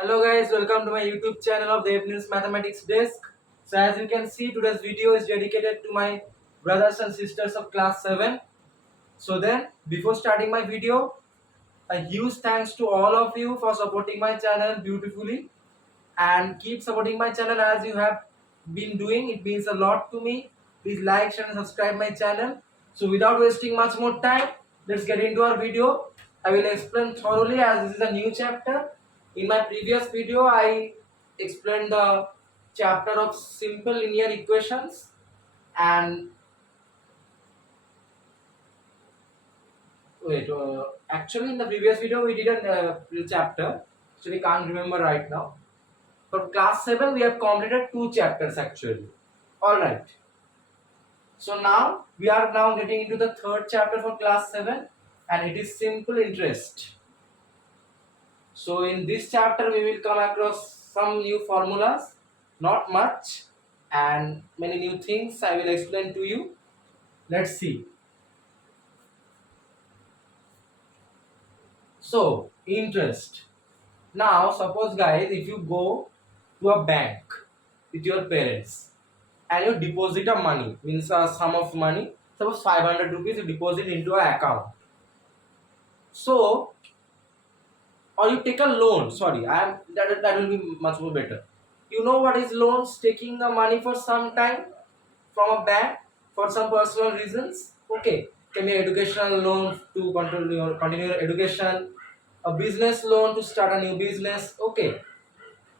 Hello guys, welcome to my YouTube channel of Debneel's Mathematics Desk. So as you can see, today's video is dedicated to my brothers and sisters of class 7. So then, before starting my video, a huge thanks to all of you for supporting my channel beautifully and keep supporting my channel as you have been doing. It means a lot to me. Please like, share and subscribe my channel. So without wasting much more time, let's get into our video. I will explain thoroughly as this is a new chapter. In my previous video, I explained the chapter of simple linear equations, and actually in the previous video we did a real chapter. Actually can't remember right now. For class 7 we have completed 2 chapters actually. Alright. So now we are now getting into the 3rd chapter for class 7, and it is simple interest. So in this chapter we will come across some new formulas, not much, and many new things I will explain to you. Let's see. So interest. Now suppose guys, if you go to a bank with your parents and you deposit a money, means a sum of money, suppose 500 rupees you deposit into an account. So, or you take a loan, sorry, that will be much more better. You know what is loans? Taking the money for some time from a bank for some personal reasons. Okay, can be educational loan to continue your education, a business loan to start a new business. Okay,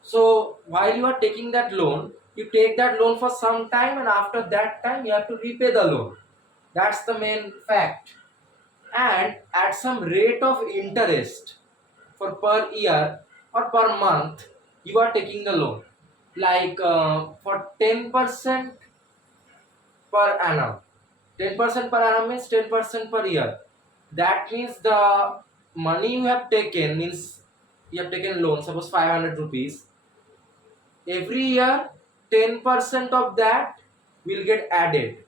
so while you are taking that loan, you take that loan for some time, and after that time you have to repay the loan. That's the main fact. And at some rate of interest for per year or per month, you are taking the loan. Like for 10% per annum. 10% per annum means 10% per year. That means the money you have taken, means you have taken loan, suppose 500 rupees. Every year 10% of that will get added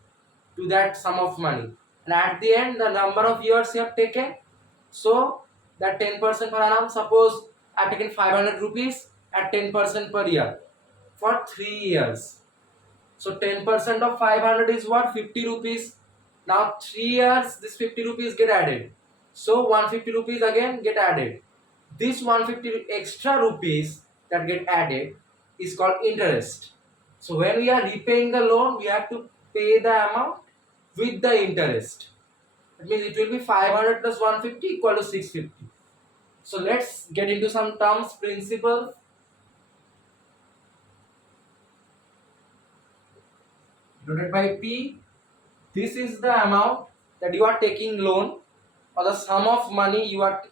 to that sum of money, and at the end the number of years you have taken, so that 10% per annum, suppose I have taken 500 rupees at 10% per year for 3 years. So 10% of 500 is what? 50 rupees. Now 3 years this 50 rupees get added, so 150 rupees again get added. This 150 extra rupees that get added is called interest. So when we are repaying the loan, we have to pay the amount with the interest. That means it will be 500 plus 150 equal to 650. So let's get into some terms. Principal divided by P. This is the amount that you are taking loan, or the sum of money you are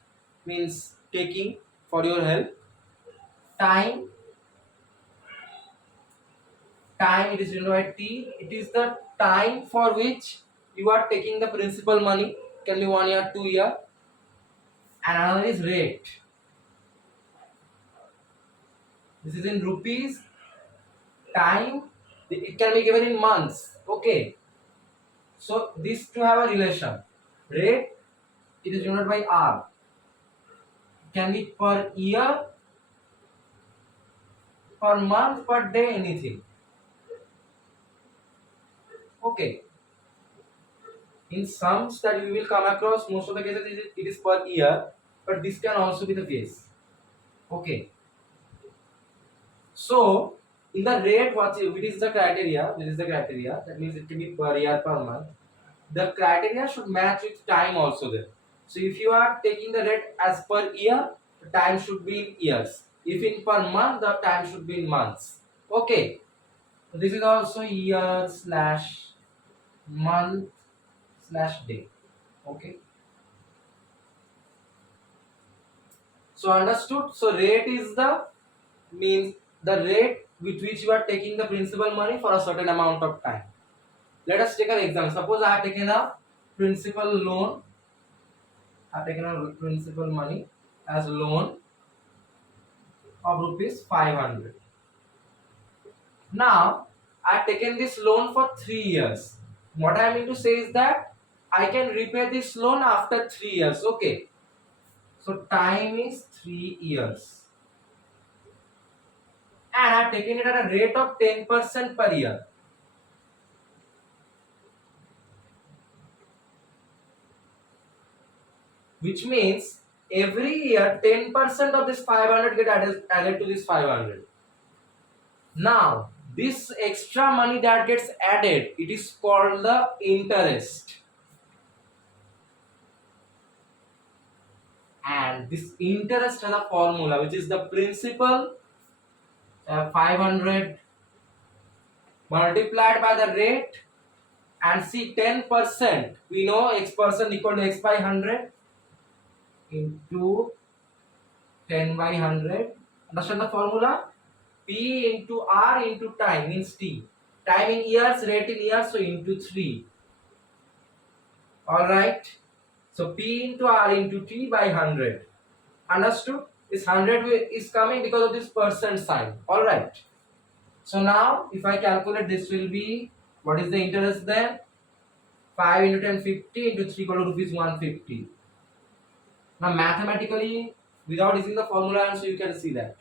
means taking for your help. Time it is denoted by T. It is the time for which you are taking the principal money. Can be 1 year, 2 year. And another is rate. This is in rupees. Time it can be given in months. Okay. So these two have a relation. Rate it is denoted by R. It can be per year, per month, per day, anything. Okay. In sums that we will come across, most of the cases it is per year, but this can also be the case. Okay. So in the rate, it is the criteria. This is the criteria. That means it can be per year, per month. The criteria should match with time also there. So if you are taking the rate as per year, the time should be in years. If in per month, the time should be in months. Okay. So this is also year slash month slash day. Okay. So understood. So rate is the means the rate with which you are taking the principal money for a certain amount of time. Let us take an example. Suppose I have taken a principal loan. I have taken a principal money as loan of rupees 500. Now I have taken this loan for 3 years. What I mean to say is that I can repay this loan after 3 years. Okay. So time is 3 years. and I have taken it at a rate of 10% per year. Which means every year 10% of this 500 get added to this 500. Now this extra money that gets added, it is called the interest. And this interest has a formula, which is the principal 500 multiplied by the rate, and see 10%, we know x percent equal to x by 100 into 10 by 100. Understand the formula? P into R into time means T. Time in years, rate in years, so into 3. Alright. So P into R into T by 100. Understood? This 100 is coming because of this percent sign. Alright. So now if I calculate, this will be, what is the interest then? 5 into 10, 50 into 3 equal to rupees 150. Now mathematically, without using the formula, so you can see that.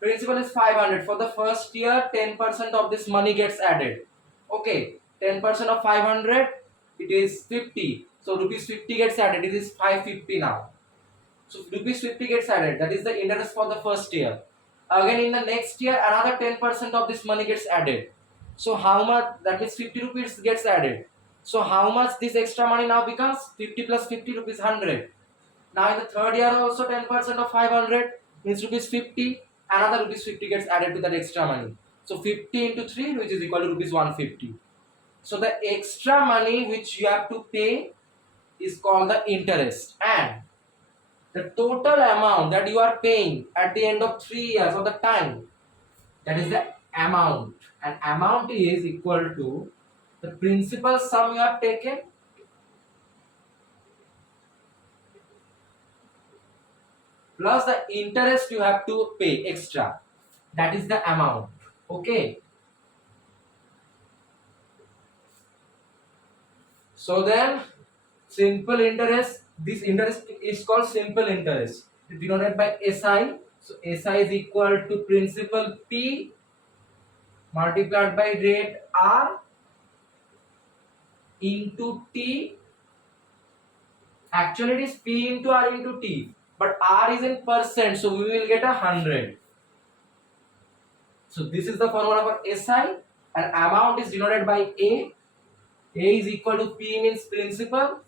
Principal is 500. For the first year, 10% of this money gets added. Okay, 10% of 500, it is 50. So rupees 50 gets added. It is 550 now. So rupees 50 gets added. That is the interest for the first year. Again, in the next year, another 10% of this money gets added. So how much? That means 50 rupees gets added. So how much this extra money now becomes? 50 plus 50 rupees 100. Now in the third year also 10% of 500 means rupees 50. Another rupees 50 gets added to that extra money. So 50 into 3, which is equal to rupees 150. So the extra money which you have to pay is called the interest, and the total amount that you are paying at the end of 3 years of the time, that is the amount, and amount is equal to the principal sum you have taken plus the interest you have to pay extra. That is the amount. Okay. So then, simple interest, this interest is called simple interest. It's denoted by SI. So SI is equal to principal P multiplied by rate R into T. Actually, it is P into R into T, but R is in percent, so we will get 100. So this is the formula for SI, and amount is denoted by A. A is equal to P means principal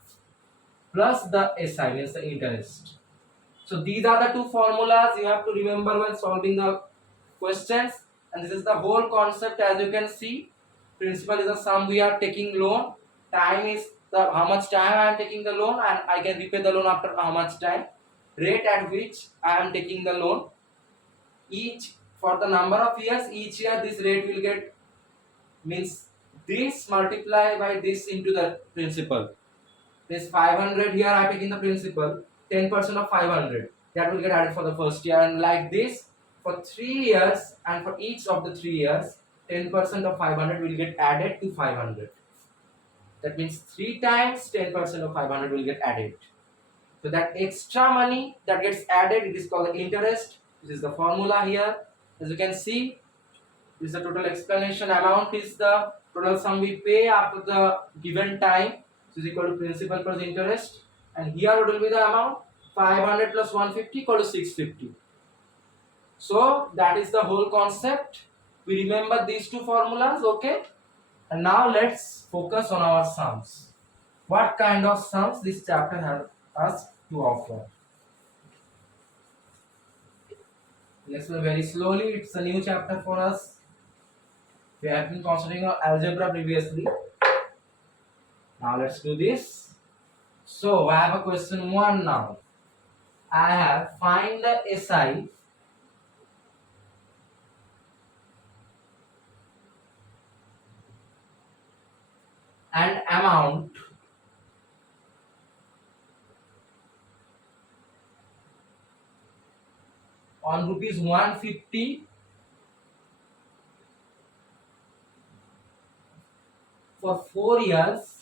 plus the SI means the interest. So these are the two formulas you have to remember when solving the questions, and this is the whole concept. As you can see, principal is the sum we are taking loan, time is the how much time I am taking the loan and I can repay the loan after how much time, rate at which I am taking the loan, each for the number of years, each year this rate will get, means this multiply by this into the principal. This 500 here I am taking the principal, 10% of 500 that will get added for the first year, and like this for 3 years, and for each of the 3 years 10% of 500 will get added to 500. That means 3 times 10% of 500 will get added. So that extra money that gets added, it is called the interest. This is the formula here. As you can see, this is the total explanation. Amount is the total sum we pay after the given time. This is equal to principal plus interest. And here what will be the amount? 500 plus 150 equal to 650. So that is the whole concept. We remember these two formulas, okay? And now let's focus on our sums. What kind of sums this chapter has us to offer? Let's go very slowly. It's a new chapter for us. We have been concentrating on algebra previously. Now let's do this. So I have a question 1 now. I have find the SI and amount on rupees 150 for 4 years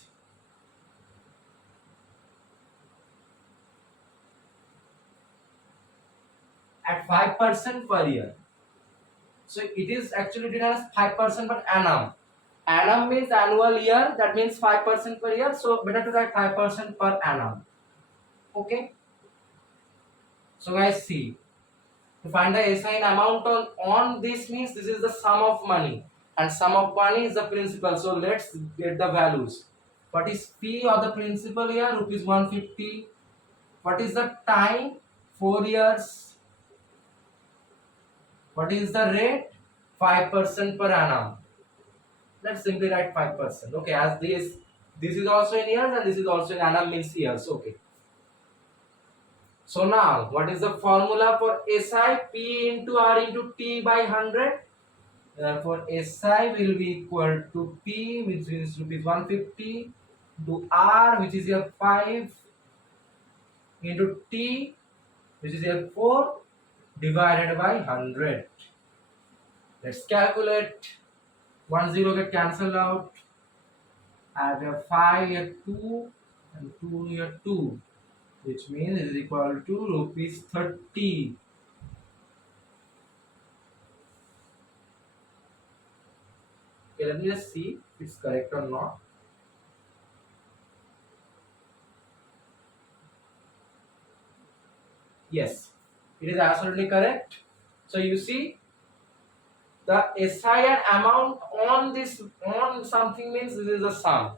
at 5% per year. So it is actually written as 5% per annum. Annum means annual year, that means 5% per year. So better to write 5% per annum. Okay. So guys, see, to find the SI amount on this means this is the sum of money, and sum of money is the principal. So let's get the values. What is P or the principal here? Rupees 150. What is the time? 4 years. What is the rate? 5% per annum. Let's simply write 5%. Okay, as this is also in years and this is also in annum means years. Okay. So now, what is the formula for SI? P into R into T by 100. Therefore, SI will be equal to P, which is rupees 150, to R, which is here 5, into T, which is here 4, divided by 100. Let's calculate. 1 0 get cancelled out. I have a 5 here 2 and 2 here 2, which means it is equal to rupees 30. Okay, let me just see if it's correct or not. Yes, it is absolutely correct. So you see, the SIN amount on this, on something means this is a sum,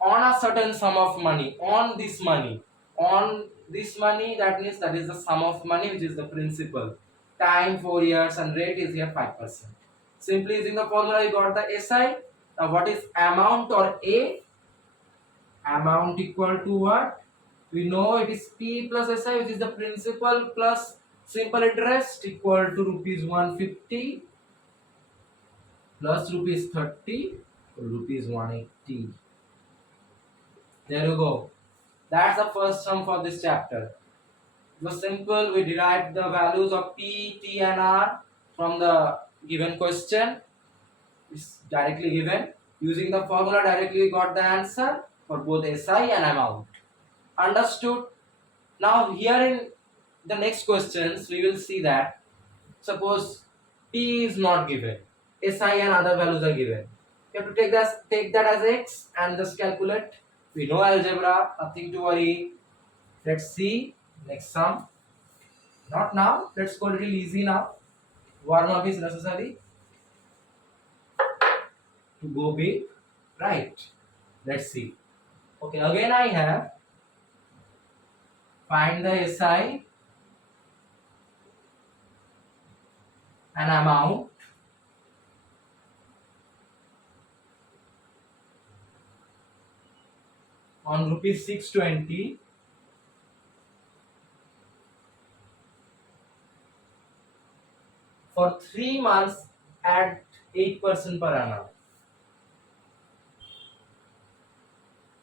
on a certain sum of money, on this money, on this money, that means that is the sum of money, which is the principal. Time 4 years and rate is here 5%. Simply using the formula you got the SI. Now what is amount or A? Amount equal to what? We know it is P plus SI, which is the principal plus simple interest, equal to rupees 150 plus rupees 30 rupees 180. There you go. That's the first sum for this chapter. It was simple. We derived the values of P, T and R from the given question. It's directly given. Using the formula directly we got the answer for both SI and amount. Understood? Now here in the next questions we will see that suppose P is not given, SI and other values are given. You have to take that as X and just calculate. We know algebra, nothing to worry. Let's see next sum. Not now, let's go a little easy now. Warm up is necessary to go big, right? Let's see. Okay, again I have find the SI and amount on rupees 620 for 3 months at 8% per annum.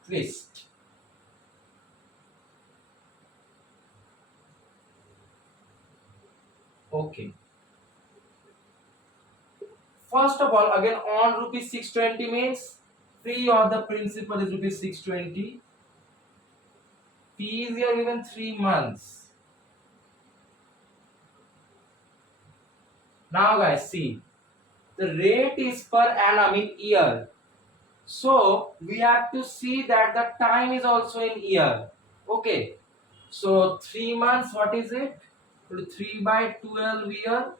Twist. Okay. First of all, again on rupees 620 means P or the principal is rupees 620. P is here given 3 months. Now guys, see, the rate is per annum in year. So we have to see that the time is also in year. Okay. So 3 months, what is it? 3 by 12 year.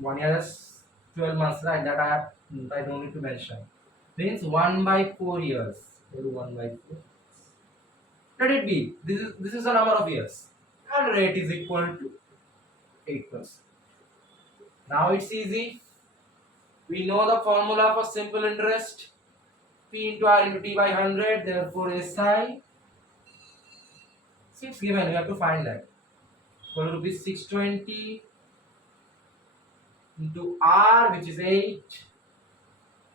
1 year is 12 months, right? That I don't need to mention. Means 1 by 4 years. 1 by 4. Let it be. This is the number of years. And rate is equal to 8%. Now it's easy. We know the formula for simple interest. P into R into T by 100. Therefore SI. It's given. We have to find that. Equal to rupees 620 into R, which is 8,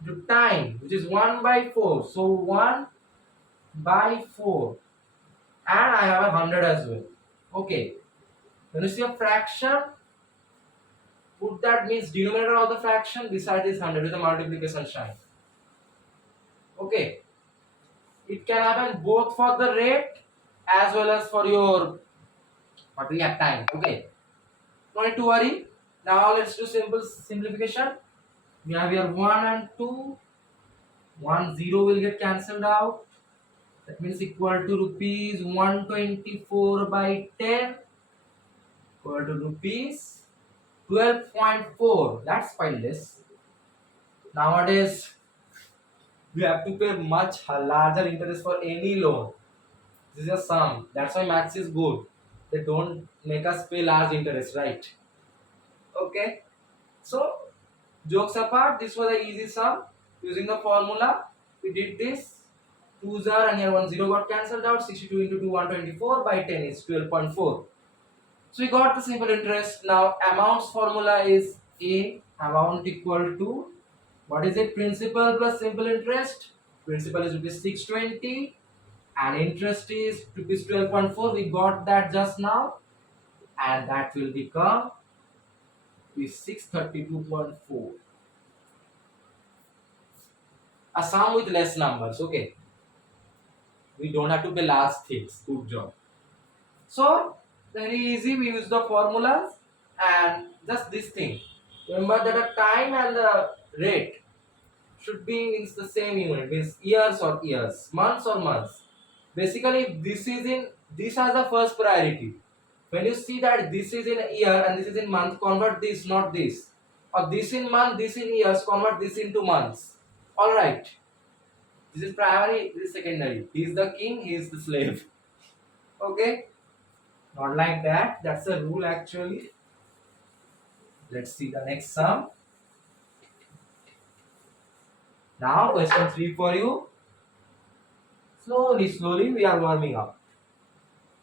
into time, which is 1 by 4. So 1 by 4. And I have 100 as well. Okay. When you see a fraction, put that means denominator of the fraction beside this 100 with a multiplication sign. Okay. It can happen both for the rate as well as for your what we have time. Okay. No need to worry. Now let's do simple simplification. We have here 1 and 2. 1 0 will get cancelled out. That means equal to rupees 124 by 10 equal to rupees 12.4. That's quite less. Nowadays, we have to pay much larger interest for any loan. This is a sum. That's why maths is good. They don't make us pay large interest, right? Okay. So, jokes apart, this was an easy sum. Using the formula, we did this. 2s are and here 1 0 got cancelled out. 62 into 2, 124 by 10 is 12.4. So we got the simple interest. Now amounts formula is A amount equal to what is it? Principal plus simple interest. Principal is rupees 620 and interest is rupees 12.4. We got that just now, and that will become 632.4. A sum with less numbers. Okay, we don't have to pay large things. Good job. So very easy. We use the formulas and just this thing. Remember that the time and the rate should be means the same unit, means years or years, months or months. Basically, this has the first priority. When you see that this is in year and this is in month, convert this, not this. Or this in month, this in years, convert this into months. Alright. This is primary, this is secondary. He is the king, he is the slave. Okay? Not like that. That's a rule actually. Let's see the next sum. Now question 3 for you. Slowly we are warming up.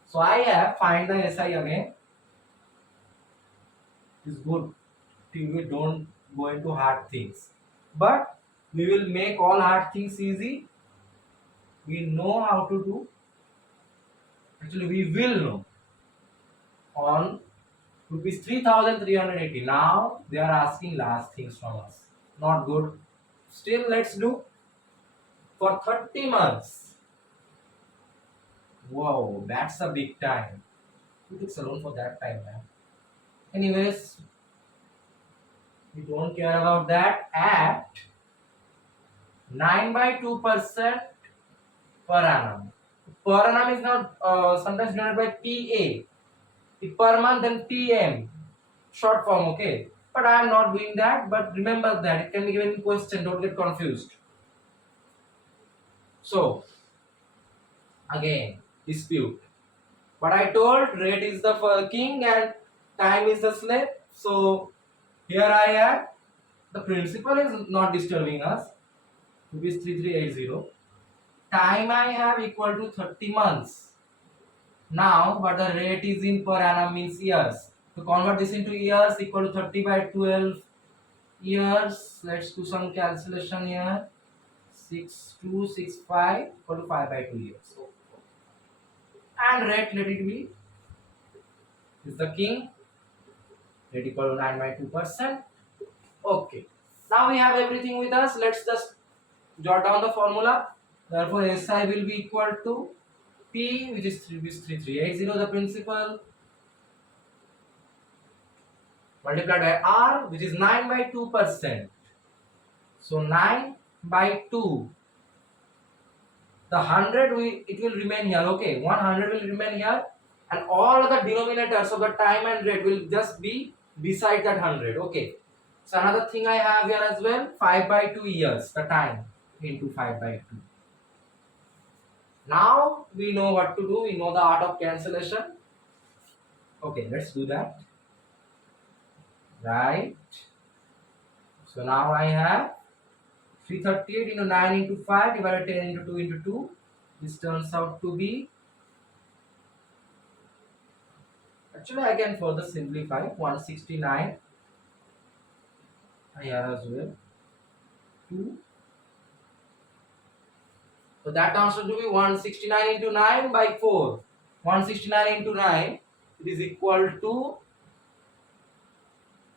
So I have find the SI again. It's good till we don't go into hard things. But we will make all hard things easy. We know how to do. Actually, we will know on rupees 3,380. Now they are asking last things from us. Not good. Still, let's do for 30 months. Wow, that's a big time. Who takes a loan for that time, man? Anyways, we don't care about that. At 9 by 2% per annum. Per annum is not sometimes denoted by PA. If per month, then PM. Short form, okay. But I am not doing that. But remember that it can be given in question. Don't get confused. So, again, dispute. But I told rate is the king and time is the slave. So, here I have the principal is not disturbing us. Rupees 3380. Time I have equal to 30 months. Now, but the rate is in per annum means years. To convert this into years equal to 30 by 12 years. Let's do some calculation here. 6265 equal to 5 by 2 years. And rate, let it be, is the king. Rate equal to 9 by 2%. Okay. Now we have everything with us. Let's just jot down the formula. Therefore, SI will be equal to P, which is 3380, the principal, multiplied by R, which is 9 by 2%. So 9 by 2. The 100 it will remain here. Okay, 100 will remain here, and all the denominators of the time and rate will just be beside that 100. Okay. So another thing I have here as well, 5 by 2 years, the time into 5 by 2. Now we know what to do. We know the art of cancellation. Okay, let's do that. Right. So now I have 338 into 9 into 5 divided 10 into 2 into 2. This turns out to be, actually I can further simplify, 169 here as well. 2. So that turns out to be 169 into 9 by 4. 169 into 9, it is equal to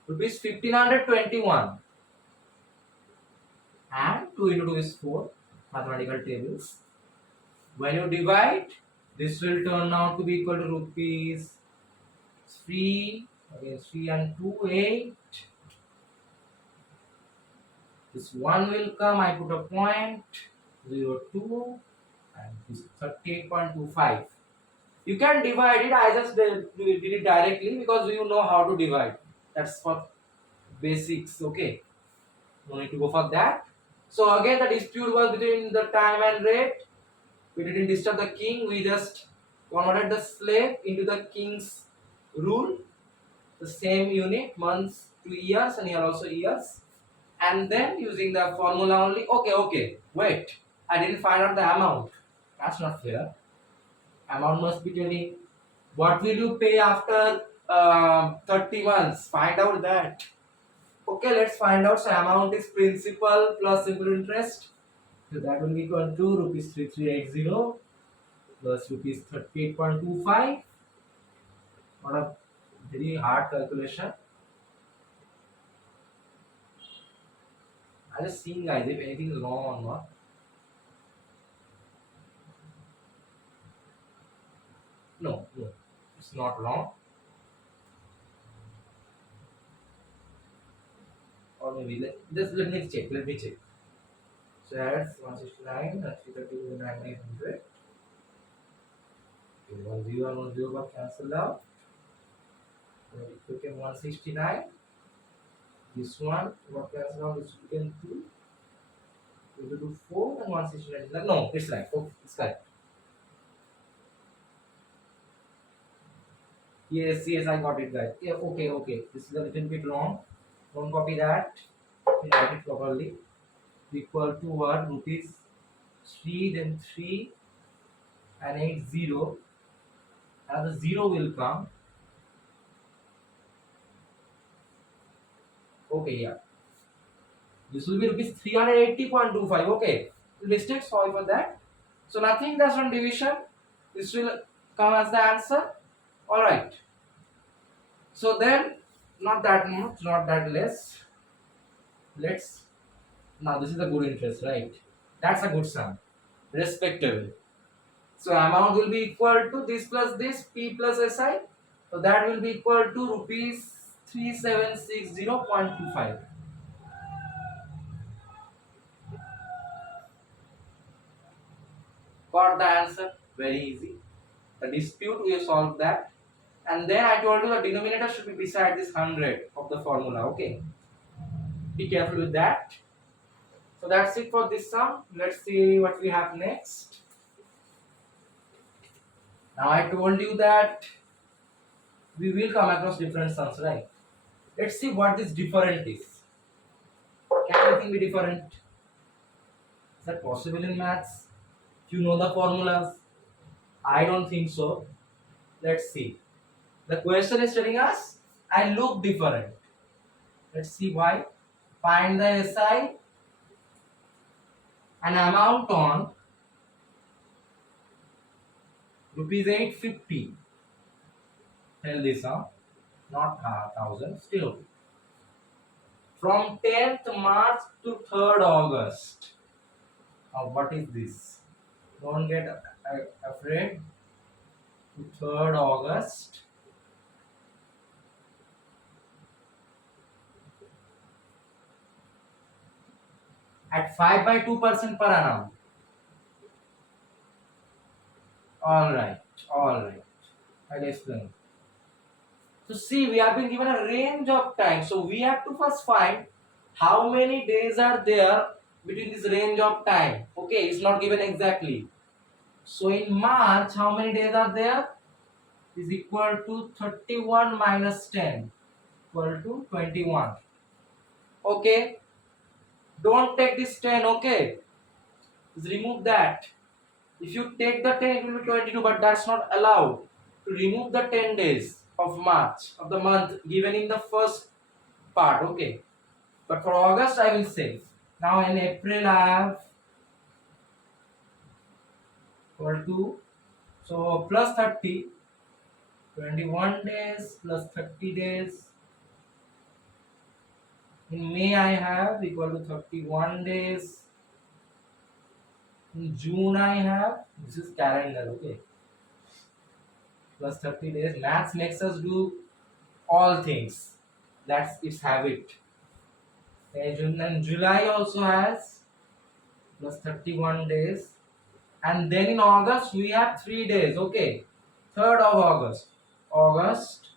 rupees 1521. And 2 into 2 is 4. Mathematical tables. When you divide, this will turn out to be equal to rupees 3 Again 3 and 2, 8. This 1 will come, I put a point, 0, 2, and this 38.25. You can divide it, I just did it directly because you know how to divide. That's for basics, okay? No need to go for that. So again the dispute was between the time and rate. We didn't disturb the king, we just converted the slave into the king's rule. The same unit, months to years, and here also years. And then using the formula only. Okay, wait, I didn't find out the amount. That's not fair. Amount must be telling what will you pay after 30 months. Find out that. Okay, let's find out. So amount is principal plus simple interest. So that will be equal to rupees 3380 plus rupees 38.25. Not a very hard calculation. I'm just seeing, guys, if anything is wrong or not. No, it's not wrong. Or maybe let me check. Let me check. So that's 169, that's 330, 900. Okay, 10 and 10 got cancelled out. So it became 169. This one got cancelled out. This became 2. We will do 4 and 169. No, it's right. Okay, it's correct. Yes, I got it, guys. Yeah, okay. This is a little bit long. Don't copy that. Write it properly. Equal to what? Rupees 3, then 3 and 80. And the 0 will come. Okay, yeah. This will be rupees 380.25. Okay. Mistake, sorry for that. So nothing does on division. This will come as the answer. Alright. So then, not that much, not that less. Let's, now this is a good interest, right? That's a good sum. Respectable. So amount will be equal to this plus this, P plus SI. So that will be equal to rupees 3760.25. Got the answer? Very easy. The dispute, we have solved that. And then I told you the denominator should be beside this 100 of the formula. Okay. Be careful with that. So that's it for this sum. Let's see what we have next. Now I told you that we will come across different sums, right? Let's see what this different is. Can anything be different? Is that possible in maths? You know the formulas? I don't think so. Let's see. The question is telling us I look different. Let's see why. Find the SI and amount on rupees 850. Tell this, huh? Not 1000, still. From 10th March to 3rd August. What is this? Don't get afraid. To 3rd August. At 5/2% per annum. Alright. I'll explain. So see, we have been given a range of time. So we have to first find how many days are there between this range of time. Okay, it's not given exactly. So in March, how many days are there? Is equal to 31 minus 10 equal to 21. Okay, don't take this 10. Okay, just remove that. If you take the 10, it will be 22, but that's not allowed. To remove the 10 days of March of the month given in the first part. Okay, but for August I will say. Now in April I have equal to, so plus 30, 21 days plus 30 days. In May I have equal to 31 days. In June I have, this is calendar, okay, plus 30 days. Maths makes us do all things. That's its habit. June and July also has plus 31 days. And then in August we have 3 days. Okay. 3rd of August. August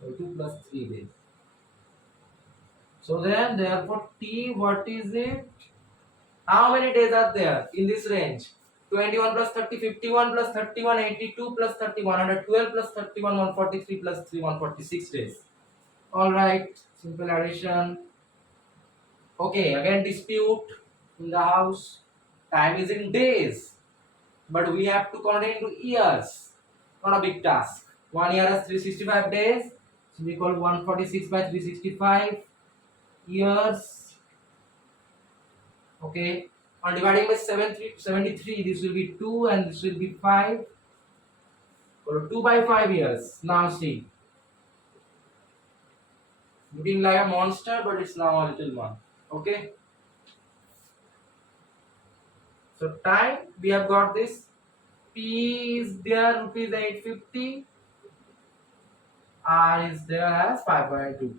2 plus 3 days. So then therefore T, what is it? How many days are there in this range? 21 plus 30, 51 plus 31, 82 plus 30, 112 plus 31, 143 plus 3, 146 days. Alright, simple addition. Okay, again dispute in the house. Time is in days, but we have to convert it into years. Not a big task. 1 year has 365 days, so we call 146 by 365 years. Okay, on dividing by 73, this will be 2 and this will be 5. So 2 by 5 years. Now see, looking like a monster, but it's now a little one. Okay. So time, we have got this. P is there rupees 850. R is there as 5.2%.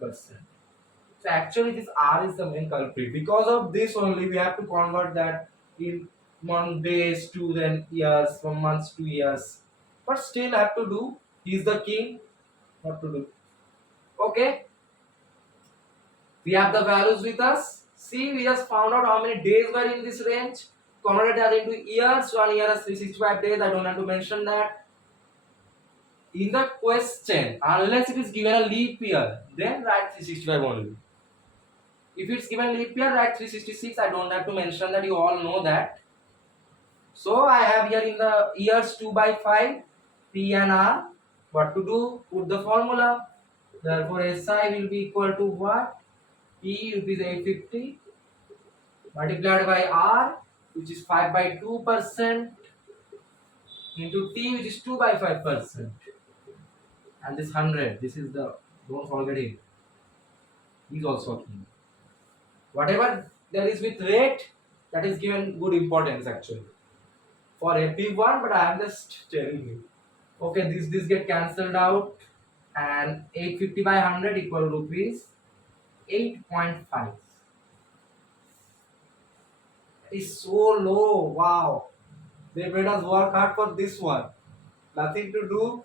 So actually this R is the main culprit. Because of this only we have to convert that in month days to then years, from months to years. But still have to do. He's the king. What to do? Okay. We have the values with us. See, we just found out how many days were in this range. Converted that into years. 1 year is 365 days. I don't have to mention that. In the question, unless it is given a leap year, then write 365 only. If it's given leap year, write 366. I don't have to mention that. You all know that. So I have here in the years 2 by 5, P and R. What to do? Put the formula. Therefore, SI will be equal to what? P rupees 850 multiplied by R, which is 5 by 2%, into T, which is 2 by 5%. And this 100, this is the, don't forget it. He's also key. Whatever there is with rate, that is given good importance actually for everyone, but I am just telling you. Okay, this get cancelled out, and 850 by 100 equal rupees 8.5. Is so low. Wow, they made us work hard for this one. Nothing to do.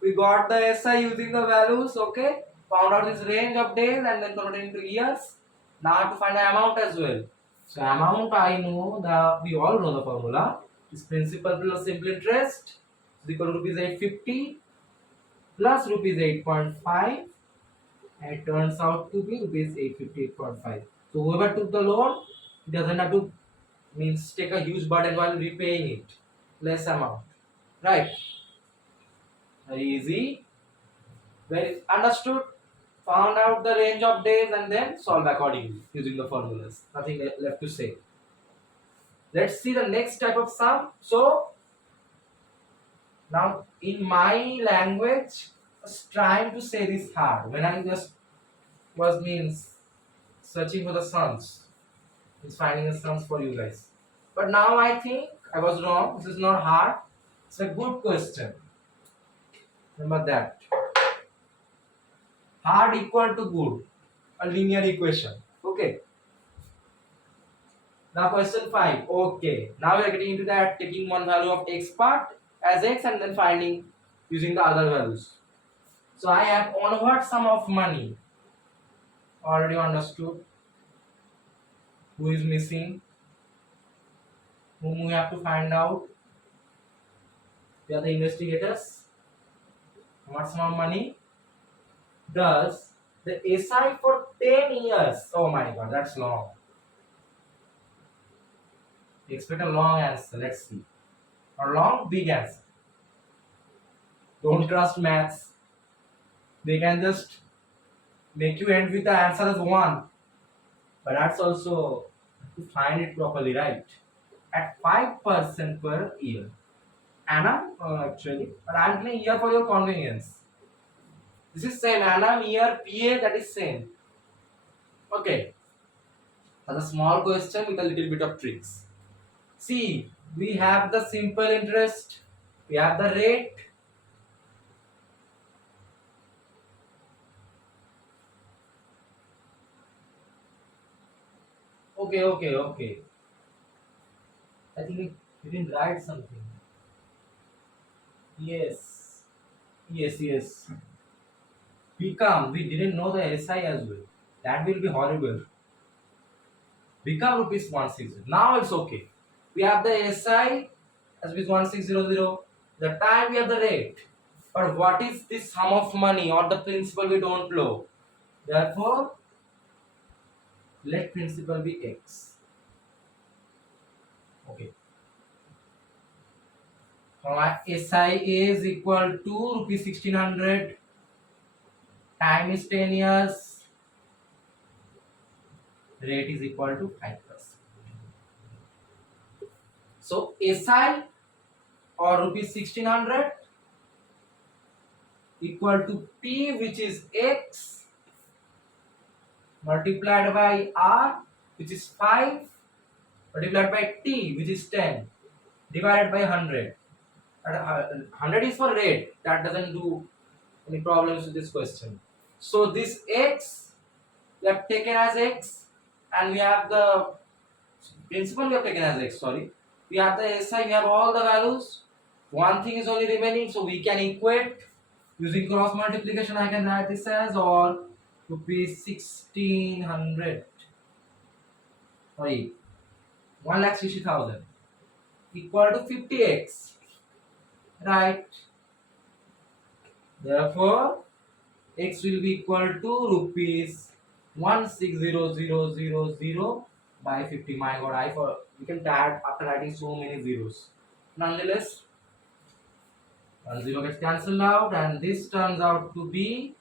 We got the SI using the values. Okay, found out this range of days and then converted into years. Now I have to find the amount as well. So amount, I know the, we all know the formula. Is principal plus simple interest is equal to rupees 850 plus rupees 8.5, and it turns out to be rupees 858.5. So whoever took the loan doesn't have to means take a huge burden while repaying it. Less amount. Right? Very easy. Very understood. Found out the range of days and then solve accordingly using the formulas. Nothing left to say. Let's see the next type of sum. So now in my language, I was trying to say this hard when I just was means searching for the sums. It's finding the sums for you guys. But now I think I was wrong. This is not hard. It's a good question. Remember that. Hard equal to good. A linear equation. Okay. Now question 5. Okay. Now we are getting into that, taking one value of x part as x and then finding using the other values. So I have onward sum of money. Already understood. Who is missing? Whom we have to find out. We are the investigators. What sum of money does the SI for 10 years? Oh my god, that's long. Expect a long answer. Let's see. A long, big answer. Don't trust maths. They can just make you end with the answer as 1. But that's also to find it properly, right? At 5% per year. Annum, actually. But I'm playing year for your convenience. This is same. Annum, year, PA, that is same. Okay. That's a small question with a little bit of tricks. See, we have the simple interest, we have the rate, Okay. I think we didn't write something. Yes. Yes. Become. We didn't know the SI as well. That will be horrible. Become rupees 160. Now it's okay. We have the SI as rupees 1600. The time we have the rate. But what is this sum of money or the principal we don't know? Therefore, let principal be X. Okay. Our SI is equal to rupees 1600. Time is 10 years. Rate is equal to 5%. So SI or rupees 1600 equal to P, which is X, multiplied by R, which is 5, multiplied by T, which is 10, divided by 100. 100 is for rate. That doesn't do any problems with this question. So this X we have taken as X, and we have the principal we have taken as X. Sorry, we have the SI. We have all the values. One thing is only remaining, so we can equate using cross multiplication. I can write this as or rupees 1600. Sorry, 1,60,000 equal to 50x. Right. Therefore, x will be equal to rupees 160000 by 50. My God, we can add after writing so many zeros. Nonetheless, 1 0 gets cancelled out, and this turns out to be,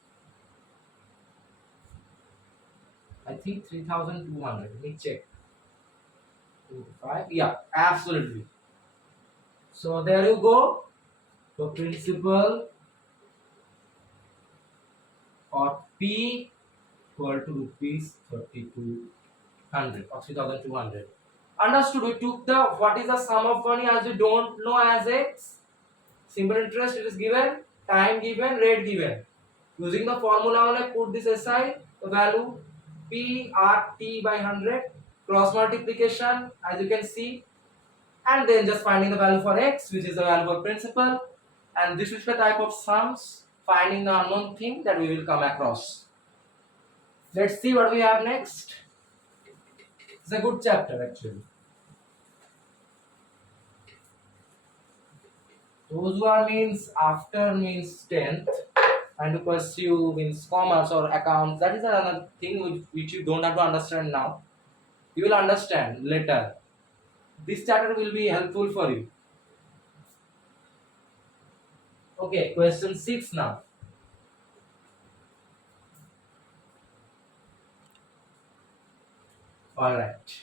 I think, 3200. Let me check. 5. Yeah, absolutely. So there you go. So principal or P equal to rupees 3200 or 3200. Understood? We took the what is the sum of money as we don't know as X. Simple interest it is given, time given, rate given. Using the formula only put this aside, the value P R T by 100, cross multiplication as you can see, and then just finding the value for X, which is the value of principal, and this is the type of sums finding the unknown thing that we will come across. Let's see what we have next. It's a good chapter actually. Those who are means after means 10th and to pursue means commerce or accounts, that is another thing which you don't have to understand now. You will understand later. This chapter will be helpful for you. Okay, question 6 now. Alright.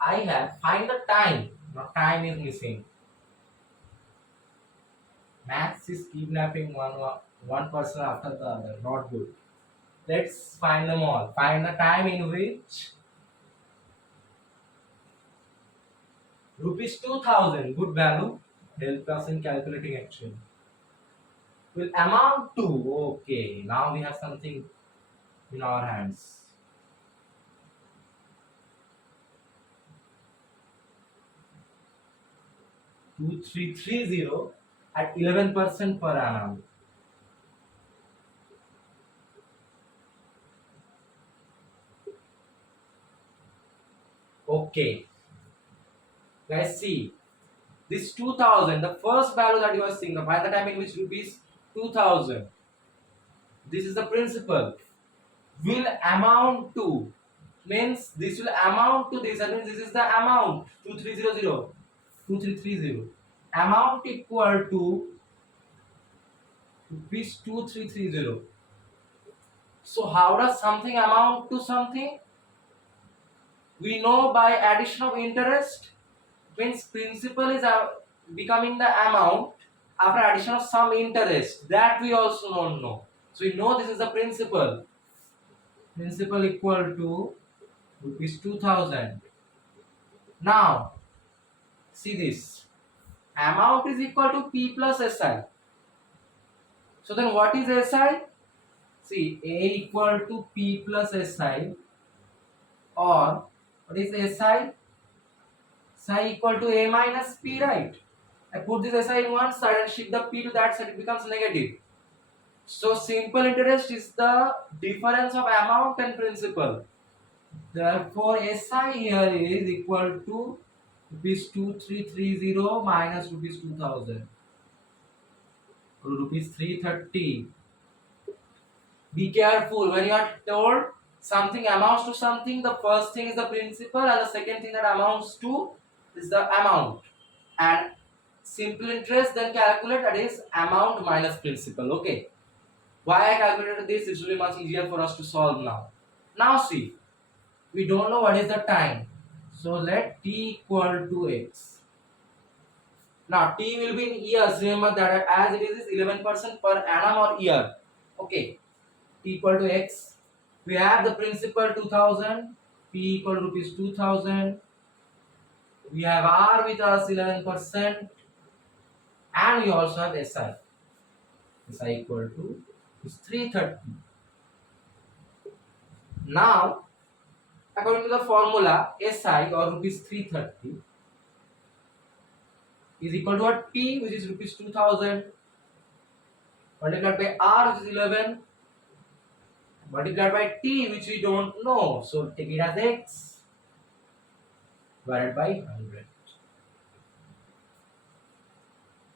I have find the time. Now time is missing. Max is kidnapping one person after the other. Not good. Let's find them all. Find the time in which rupees 2000, good value, help us in calculating action. Will amount to, okay, now we have something in our hands. 2330 at 11% per annum. Okay. Guys, see. This 2000, the first value that you are seeing, by the time in which rupees 2000, this is the principal, will amount to, means this will amount to this, that means this is the amount, 2330, amount equal to rupees 2330. So how does something amount to something? We know by addition of interest, means principal is becoming the amount after addition of some interest. That we also don't know. So we know this is the principal. Principal equal to rupees 2000. Now, see this. Amount is equal to P plus SI. So then what is SI? See, A equal to P plus SI, or What is SI? Psi equal to A minus P, right? I put this SI in one side and shift the P to that side, it becomes negative. So simple interest is the difference of amount and principal. Therefore, SI here is equal to rupees 2330 minus rupees 2000, rupees 330. Be careful when you are told something amounts to something. The first thing is the principal, and the second thing that amounts to is the amount. And simple interest then calculate, that is amount minus principal. Okay. Why I calculated this? It will be much easier for us to solve now. Now see, we don't know what is the time. So let t equal to x. Now t will be in years. Remember that as it is 11% per annum or year. Okay. T equal to x. We have the principal 2000. P equal to rupees 2000. We have R with us 11%. And we also have SI. SI equal to is 330. Now, according to the formula, SI or rupees 330 is equal to what? P, which is rupees 2000, multiplied by R, which is 11, multiplied by T, which we don't know. So take it as X divided by 100.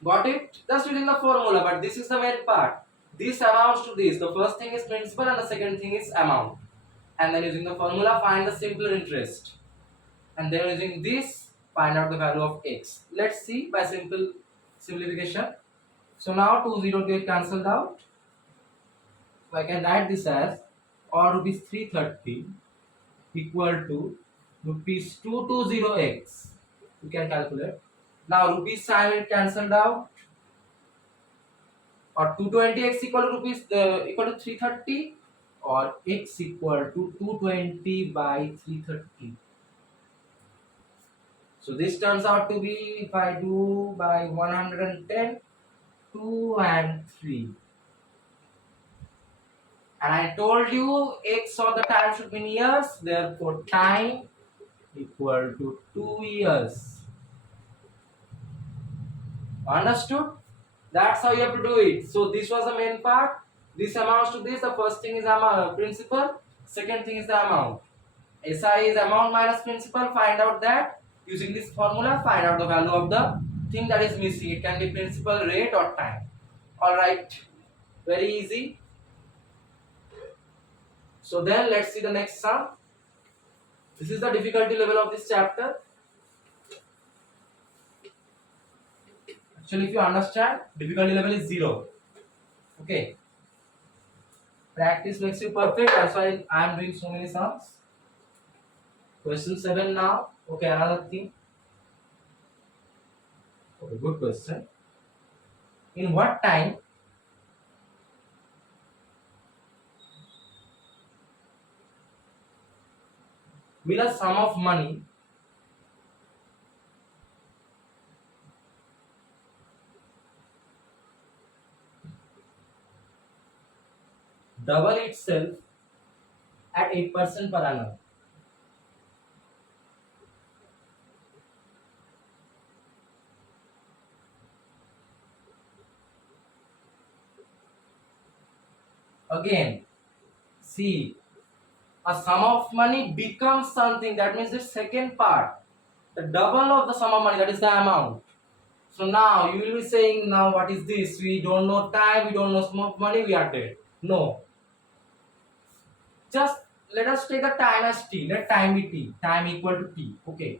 Got it? Just using the formula, but this is the main part. This amounts to this. The first thing is principal and the second thing is amount. And then using the formula, find the simpler interest. And then using this, find out the value of x. Let's see by simple simplification. So now 2 get cancelled out. So I can write this as or rupees 330 equal to rupees 220x. You can calculate. Now rupees sign will cancelled out. Or 220x equal to rupees equal to 330, or x equal to 220 by 330. So this turns out to be, if I do by 110, 2 and 3. And I told you x or the time should be in years, therefore time equal to 2 years. Understood? That's how you have to do it. So this was the main part. This amounts to this. The first thing is principal. Second thing is the amount. SI is amount minus principal. Find out that using this formula. Find out the value of the thing that is missing. It can be principal, rate, or time. All right. Very easy. So then let's see the next sum. This is the difficulty level of this chapter. Actually, if you understand, difficulty level is 0. Okay. Practice makes you perfect. That's why I am doing so many sums. Question 7 now. Okay, another thing. Okay, good question. In what time will a sum of money double itself at 8% per annum? Again, see, a sum of money becomes something. That means the second part, the double of the sum of money, that is the amount. So now you will be saying, now what is this? We don't know time, we don't know sum of money, we are dead. No. Just let us take the time as t. Let time be t. Time equal to t. Okay.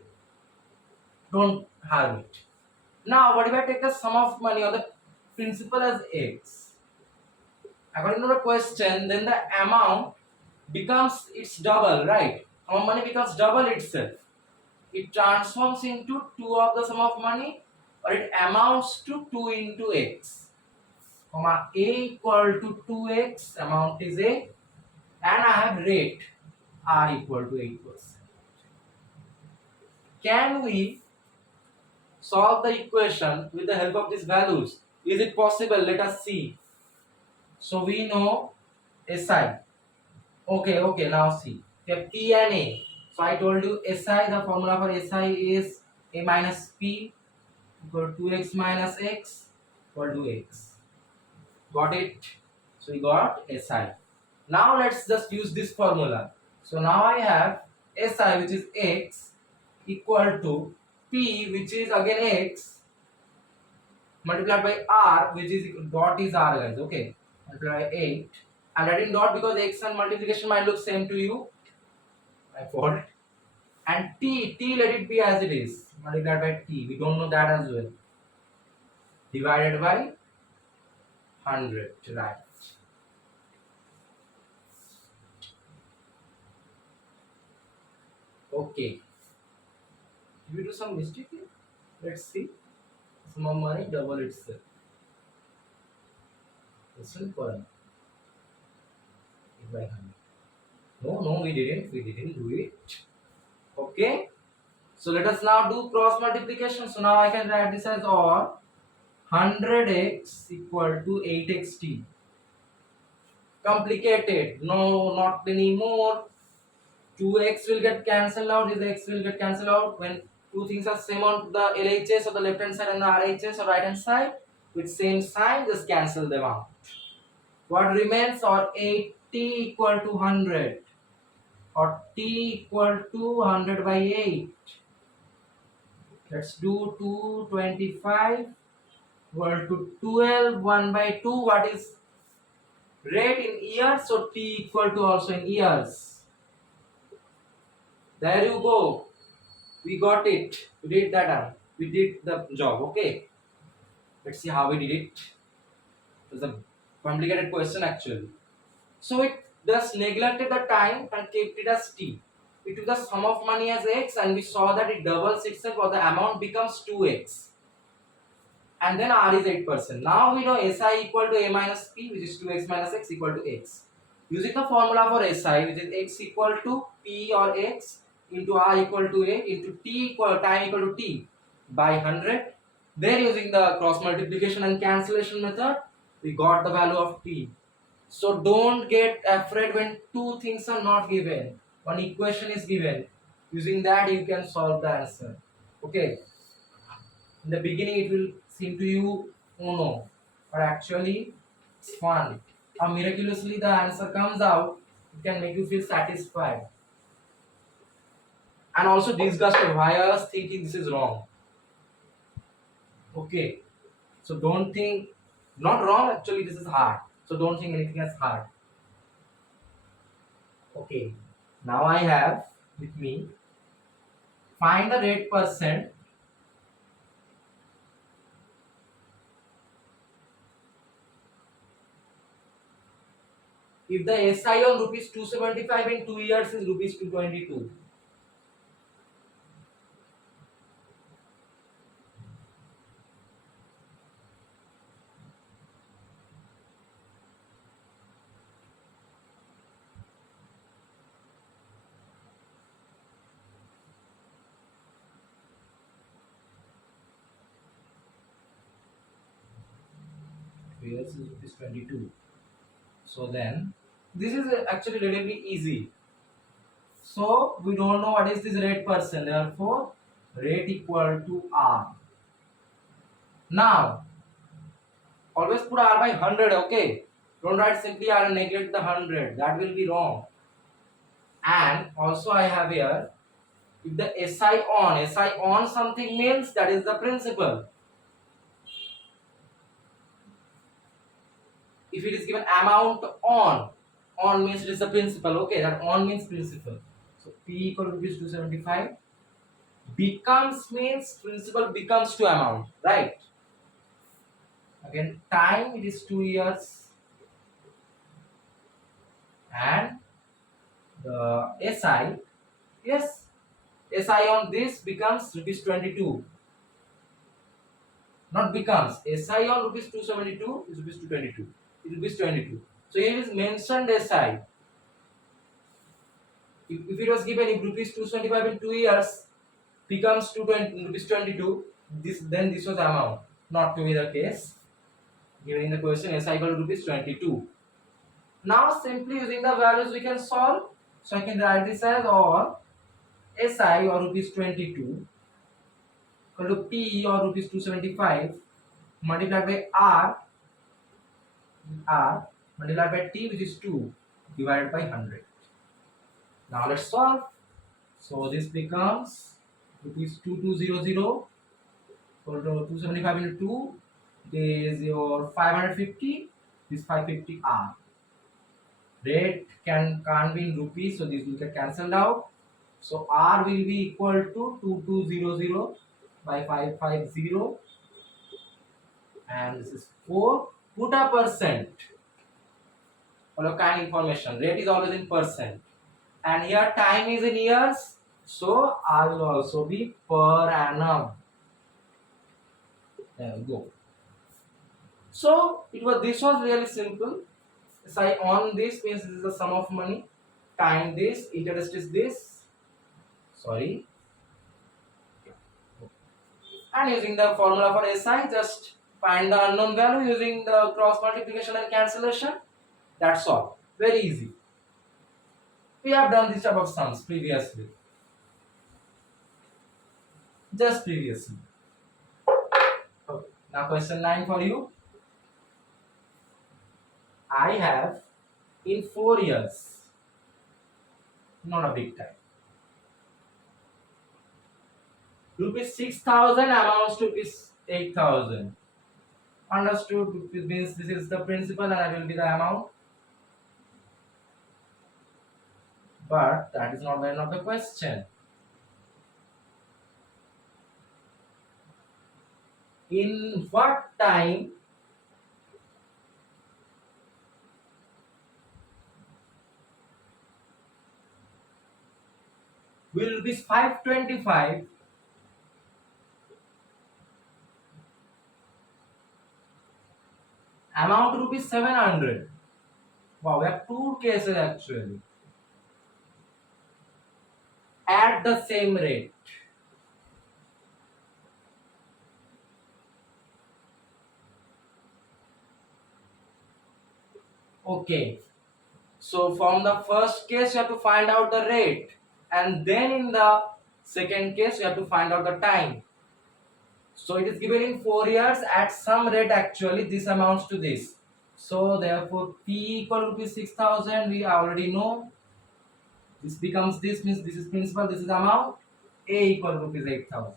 Don't have it. Now, what if I take the sum of money or the principal as x? According to the question, then the amount becomes its double, right? Sum of money becomes double itself. It transforms into 2 of the sum of money, or it amounts to 2 into x. Comma a equal to 2x, amount is a, and I have rate r equal to 8%. Can we solve the equation with the help of these values? Is it possible? Let us see. So we know SI. Okay, now see. We have P and A. So I told you SI, the formula for SI is A minus P equal to 2x minus x equal to x. Got it? So we got SI. Now let's just use this formula. So now I have SI, which is x, equal to P, which is again x, multiplied by R, which is dot is R, guys. Okay, multiplied by 8. I'm writing dot because x and multiplication might look same to you. I fault. And t, let it be as it is, multiplied by t. We don't know that as well. Divided by 100, right? Okay. Did we do some mistake here? Let's see. Sum of money double itself. Simple. By 100. No, we didn't. We didn't do it. Okay. So let us now do cross multiplication. So now I can write this as or 100x equal to 8xt. Complicated. No, not anymore. 2x will get cancelled out. This x will get cancelled out when two things are same on the LHS or the left hand side and the RHS or right hand side with same sign. Just cancel them out. What remains? Or 80 equal to 100 or t equal to 100 by 8. Let's do 225 equal to 12, 1 by 2. What is rate in years? So t equal to also in years. There you go. We got it. We did that. We did the job. Okay. Let's see how we did it. It was a complicated question actually. So it just neglected the time and kept it as t. We took the sum of money as x and we saw that it doubles itself or the amount becomes 2x. And then R is 8%. Now we know SI equal to A minus P, which is 2x minus x equal to x. Using the formula for SI, which is x equal to P or x into R equal to 8 into T equal time equal to T by 100. Then using the cross multiplication and cancellation method, we got the value of T. So don't get afraid when two things are not given. One equation is given. Using that you can solve the answer. Okay. In the beginning it will seem to you, oh no, but actually it's fun. How miraculously the answer comes out, it can make you feel satisfied. And also disgusted why I was thinking this is wrong. Okay. So don't think, not wrong actually, this is hard. So don't think anything as hard. Okay. Now I have with me, find the rate percent if the SI on rupees 275 in 2 years is rupees 222. Years is rupees 22. So then this is actually relatively easy. So we don't know what is this rate percent. Therefore, rate equal to R. Now, always put R by 100. Okay. Don't write simply R and neglect the 100. That will be wrong. And also I have here, if the SI on something means that is the principal. If it is given amount on means it is the principal. Okay, that on means principal. So P equal to rupees 275. Becomes means principal becomes to amount, right? Again, time it is 2 years. And the SI, yes, SI on this becomes rupees 22. Not becomes, SI on rupees 272 is rupees 222. It rupees 22. So here is mentioned SI. If it was given if rupees 275 in 2 years becomes rupees 22, then this was amount. Not to be the case. Given in the question SI equal to rupees 22. Now simply using the values we can solve. So I can write this as or SI or rupees 22 equal to P or rupees 275 multiplied by R multiplied by T, which is 2 divided by 100. Now let's solve. So this becomes rupees 2200 equal to 275 into 2 is your 550. This 550 R. Rate can't be in rupees, so this will get cancelled out. So R will be equal to 2200 by 550, and this is 4. Put a percent. Follow kind information. Rate is always in percent, and here time is in years. So R will also be per annum. There we go. So this was really simple. Psi on this means this is the sum of money. Time this, interest is this. Sorry. And using the formula for SI, just find the unknown value using the cross multiplication and cancellation. That's all. Very easy. We have done this type of sums previously. Just previously. Okay. Now question 9 for you. I have in 4 years, not a big time, rupees 6,000 amounts to rupees 8,000. Understood? It means this is the principal and that will be the amount. But that is not the end of the question. In what time will rupees 525 amount to rupees 700? Wow, we have 2 cases actually. At the same rate. Okay. So from the first case you have to find out the rate, and then in the second case you have to find out the time. So it is given in 4 years at some rate, actually this amounts to this. So therefore P equal to rupees 6,000, we already know. This becomes this, means this is principal, this is amount. A equal to rupees 8,000.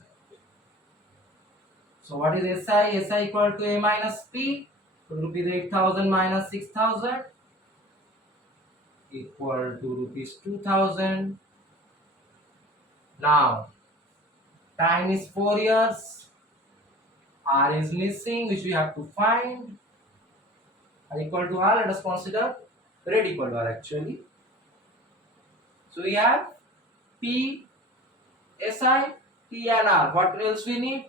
So what is SI? SI equal to A minus P. So rupees 8,000 minus 6,000 equal to rupees 2,000. Now time is 4 years. R is missing, which we have to find. R equal to R. Let us consider rate equal to R actually. So we have P, SI, T and R. What else we need?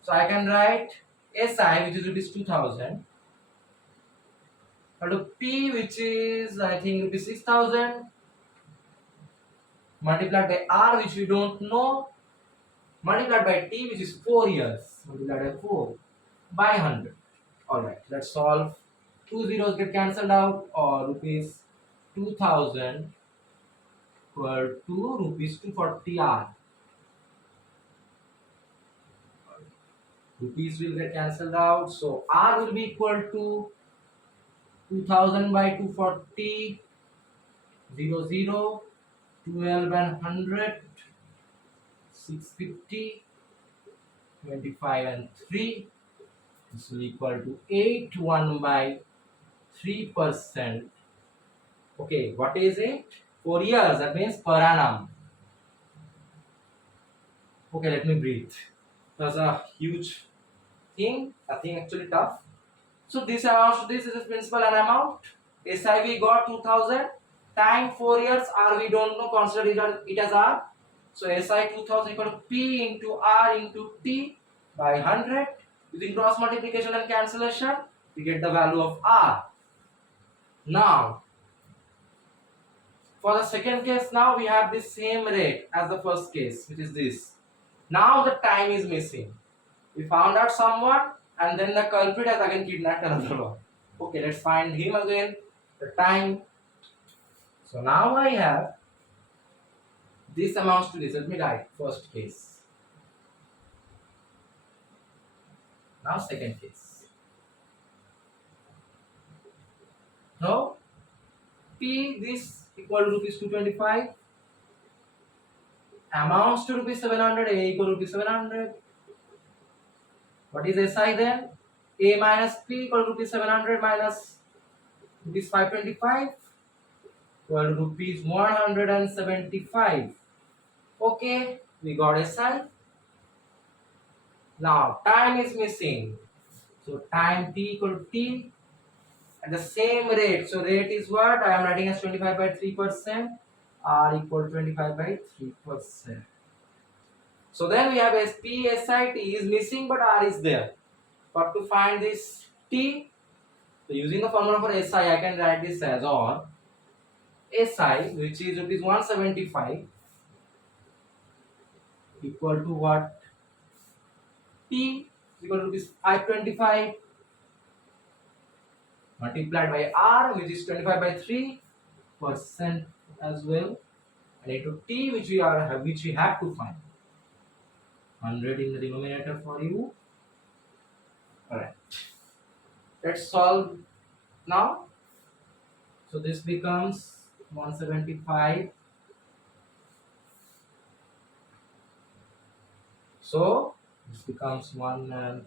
So I can write SI, which is rupees 2,000, to P, which is I think rupees 6,000, multiplied by R, which we don't know, multiplied by T, which is 4 years, multiplied by 4 by 100. Alright, let's solve. 2 zeros get cancelled out, or rupees 2,000 equal to rupees 240 R. Rupees will get cancelled out, so R will be equal to 2000 by 240, 0, 12 and 100, 650, 25 and 3. This will equal to 81 by 3%. Okay, what is it? 4 years, that means per annum. Okay, let me breathe. That's a huge thing, nothing actually tough. So this amounts to this is principal and amount. SI we got 2000. Time 4 years. R we don't know. Consider it as R. So SI 2000 equal to P into R into T by 100. Using cross multiplication and cancellation, we get the value of R. Now, for the second case, now we have the same rate as the first case, which is this. Now the time is missing. We found out someone, and then the culprit has again kidnapped another one. Okay, let's find him again. The time. So now I have This amounts to this. Let me write first case. Now second case. Now P this equal to rupees 225 amounts to rupees 700. A equal to rupees 700. What is SI then? A minus P equal to rupees 700 minus rupees 525 equal to rupees 175. Okay, we got SI. Now time is missing. So time T equal to T at the same rate. So rate is what? I am writing as 25 by 3%. R equal to 25 by 3%. So then we have SP SI T is missing but R is there. But to find this T, so using the formula for SI, I can write this as or SI, which is rupees 175, equal to what? T equal to rupees 525 multiplied by R, which is 25 by 3% as well, and into T, which we have to find. 100 in the denominator for you. Alright. Let's solve now. So this becomes 175. So this becomes 1 and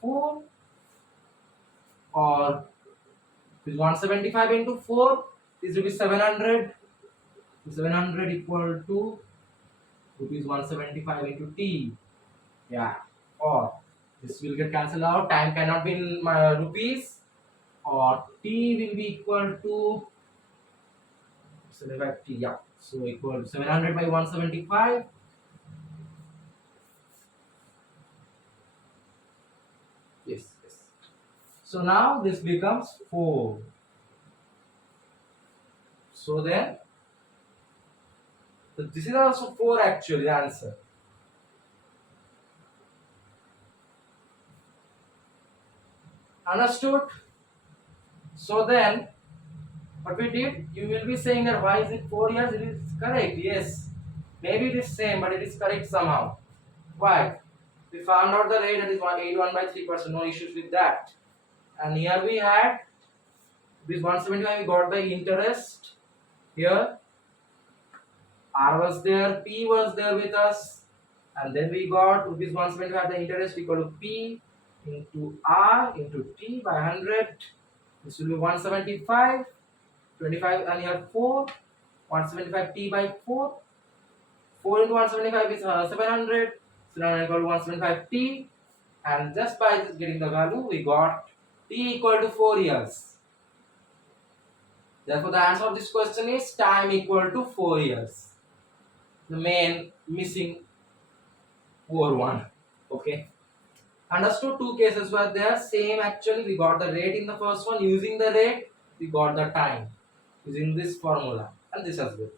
4, or is 175 into 4 is rupees 700. 700 equal to rupees 175 into T. Yeah. Or this will get cancelled out. Time cannot be in rupees. Or T will be equal to 75 T. Yeah. So equal to 700 by 175. Yes. Yes. So now this becomes 4. So then, so this is also 4 actually, the answer. Understood? So then, what we did, you will be saying that why is it 4 years? It is correct, yes. Maybe it is same, but it is correct somehow. Why? We found out the rate, that is 181 by 3%, no issues with that. And here we had this 175, we got the interest. Here R was there, P was there with us, and then we got rupees 175, the interest equal to P into R into T by 100. This will be 175, 25, and here 4, 175 T by 4. 4 into 175 is 700, 700 equal to 175 T, and just by just getting the value, we got T equal to 4 years. Therefore, the answer of this question is time equal to 4 years. The main missing poor one. Okay. Understood? Two cases were there. Same actually. We got the rate in the first one. Using the rate, we got the time. Using this formula. And this as well.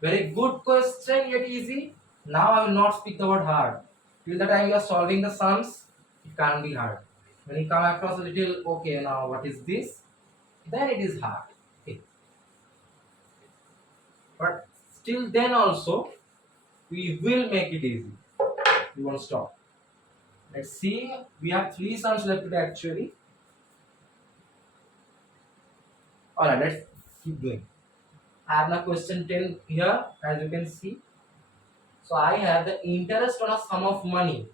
Very good question, yet easy. Now I will not speak the word hard. Till the time you are solving the sums, it can't be hard. When you come across a little, okay, now what is this? Then it is hard. Okay. But still then also, we will make it easy. We won't stop. Let's see. We have 3 sums left today actually. Alright, let's keep doing. I have now question 10 here, as you can see. So I have the interest on a sum of money.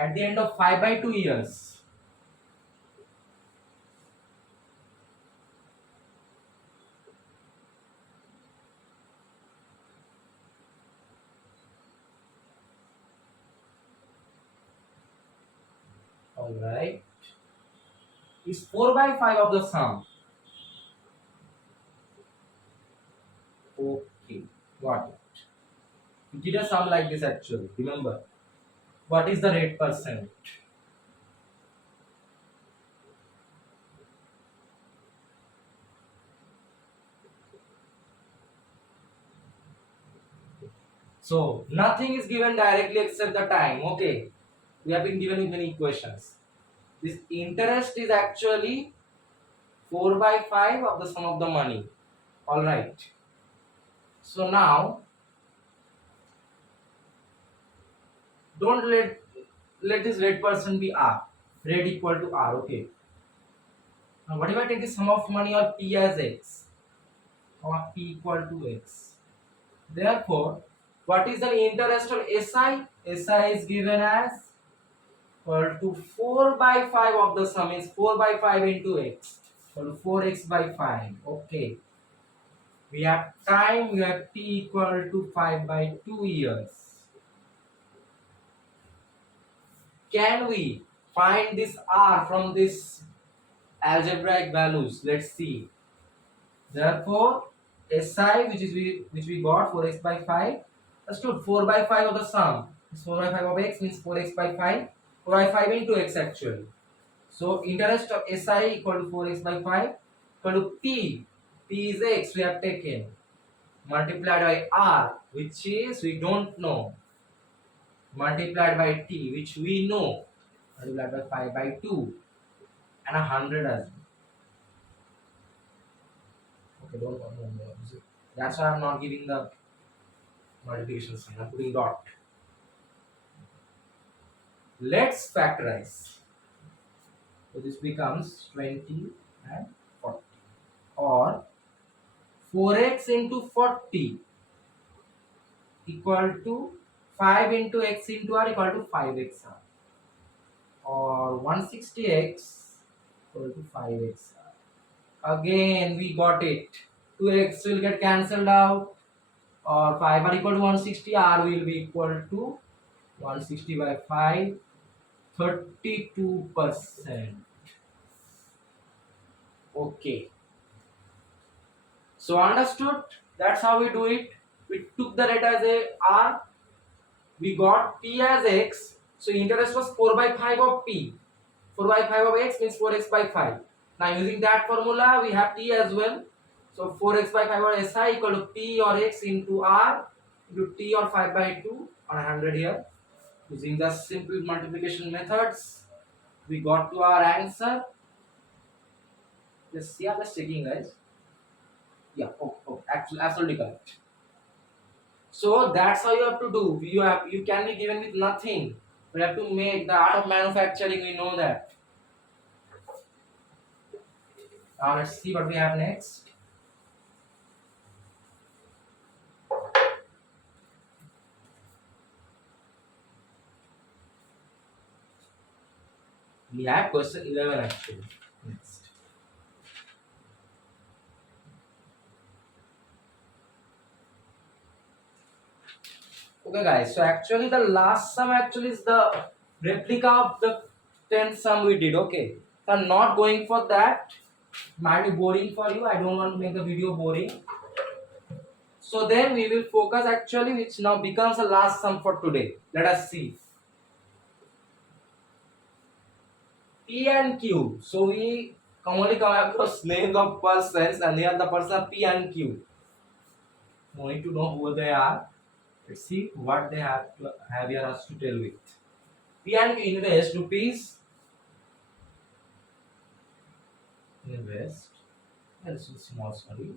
At the end of 5 by 2 years. Alright. Is 4 by 5 of the sum. Okay, got it. We did a sum like this actually. Remember, what is the rate percent? So nothing is given directly except the time. Okay, we have been given with many equations. This interest is actually 4 by 5 of the sum of the money. All right. So now don't let this red person be r. Red equal to r. Okay. Now what if I take the sum of money or p as x or p equal to x? Therefore, what is the interest on SI? SI is given as equal to 4 by 5 of the sum is 4 by 5 into x. So 4x by 5. Okay. We have time, we have t equal to 5 by 2 years. Can we find this r from this algebraic values? Let's see. Therefore, SI which we got 4x by 5, understood, 4 by 5 of the sum. This 4 by 5 of x means 4x by 5. 4 by 5 into x actually. So interest of SI equal to 4x by 5 equal to P. P is x we have taken multiplied by R which is we don't know multiplied by T which we know multiplied by 5 by 2 and 100 as well. Okay, don't know. That's why I'm not giving the multiplication sign. I'm putting dot. Let's factorize. So this becomes 20 and 40 or 4x into 40 equal to 5 into x into r equal to 5xr or 160x equal to 5xr. Again we got it. 2x will get cancelled out or 5r equal to 160, r will be equal to 160 by 5, 32%. Okay. So understood? That's how we do it. We took the rate as a r. We got p as x. So interest was 4 by 5 of p. 4 by 5 of x means 4x by 5. Now using that formula, we have t as well. So 4x by 5 or SI equal to p or x into r into t or 5 by 2 on 100 here. Using the simple multiplication methods, we got to our answer. Just yeah, just checking, guys. Yeah, actually, absolutely correct. So that's how you have to do. You can be given with nothing. We have to make the art of manufacturing. We know that. Now let's see what we have next. We have question 11 actually. Next. Okay guys, so actually the last sum actually is the replica of the 10th sum we did. Okay, so I'm not going for that. Might be boring for you. I don't want to make the video boring. So then we will focus actually which now becomes the last sum for today. Let us see. P and Q. So we commonly come across names of persons and they are the person P and Q. No need to know who they are. Let's see what they have to have here us to tell with. P and Q invest rupees. Invest. This is small, sorry.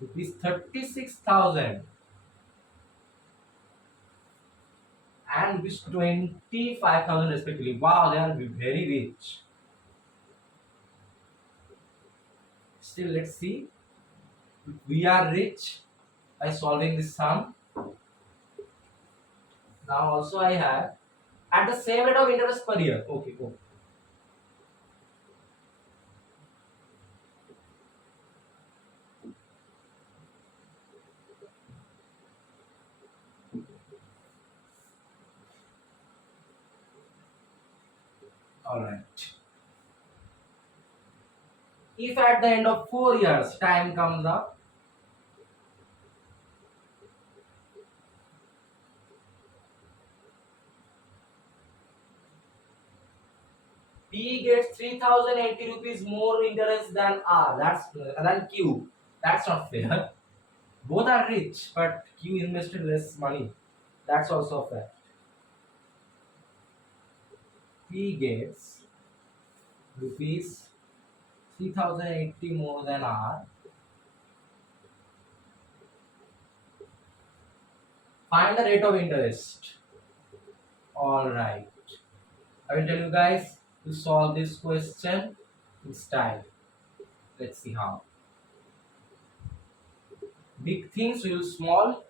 Rupees 36,000 and rupees 25,000 respectively. Wow, they are very rich. Still, let's see. We are rich by solving this sum. Now also I have at the same rate of interest per year. Okay, go. All right. If at the end of 4 years time comes up, P gets 3,080 rupees more interest than R. That's than Q. That's not fair. Both are rich, but Q invested less money. That's also a fact. P gets rupees 3080 more than R. Find the rate of interest. Alright. I will tell you guys to solve this question in style. Let's see how. Big things will small